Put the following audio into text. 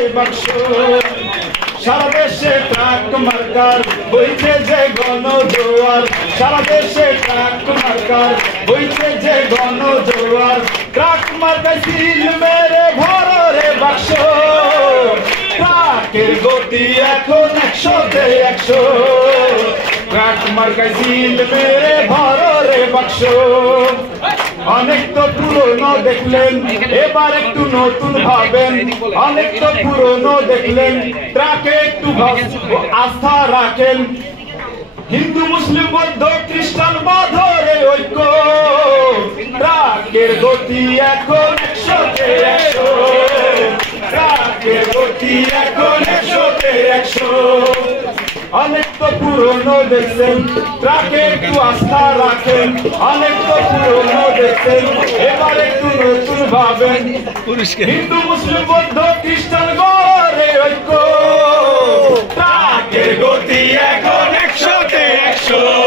রে বাক্স সারা দেশে ট্রাক মার্কার বইছে যে গণ জোয়ার সারা দেশে ট্রাক মার্কার বইছে যে গণ জোয়ার ট্রাক মার্কার সিল মেরে ভরো রে বাক্স ট্রাকের গতি এখন 100-তে 100 ট্রাক মার্কার সিল মেরে ভরো রে বাক্স অনেক তো পুরনো দেখলেন এবার একটু নতুন ভাবেন অনেক তো পুরনো দেখলেন ট্রাকে একটু আস্থা রাখেন হিন্দু মুসলিম বৌদ্ধ খ্রিস্টান বাঁধরে ঐক্য ট্রাকের গতি এখন 100-তে 100 ট্রাকের গতি এখন 100-তে 100 অনেক তো পুরনো দেখছেন ট্রাকে একটু আস্থা রাখেন অনেক তো পুরনো দেখছেন এবার একটু নতুন ভাবেন হিন্দু মুসলিম বৌদ্ধ খ্রিস্টান গড়ে ঐক্য ট্রাকের গতি এখন 100-তে 100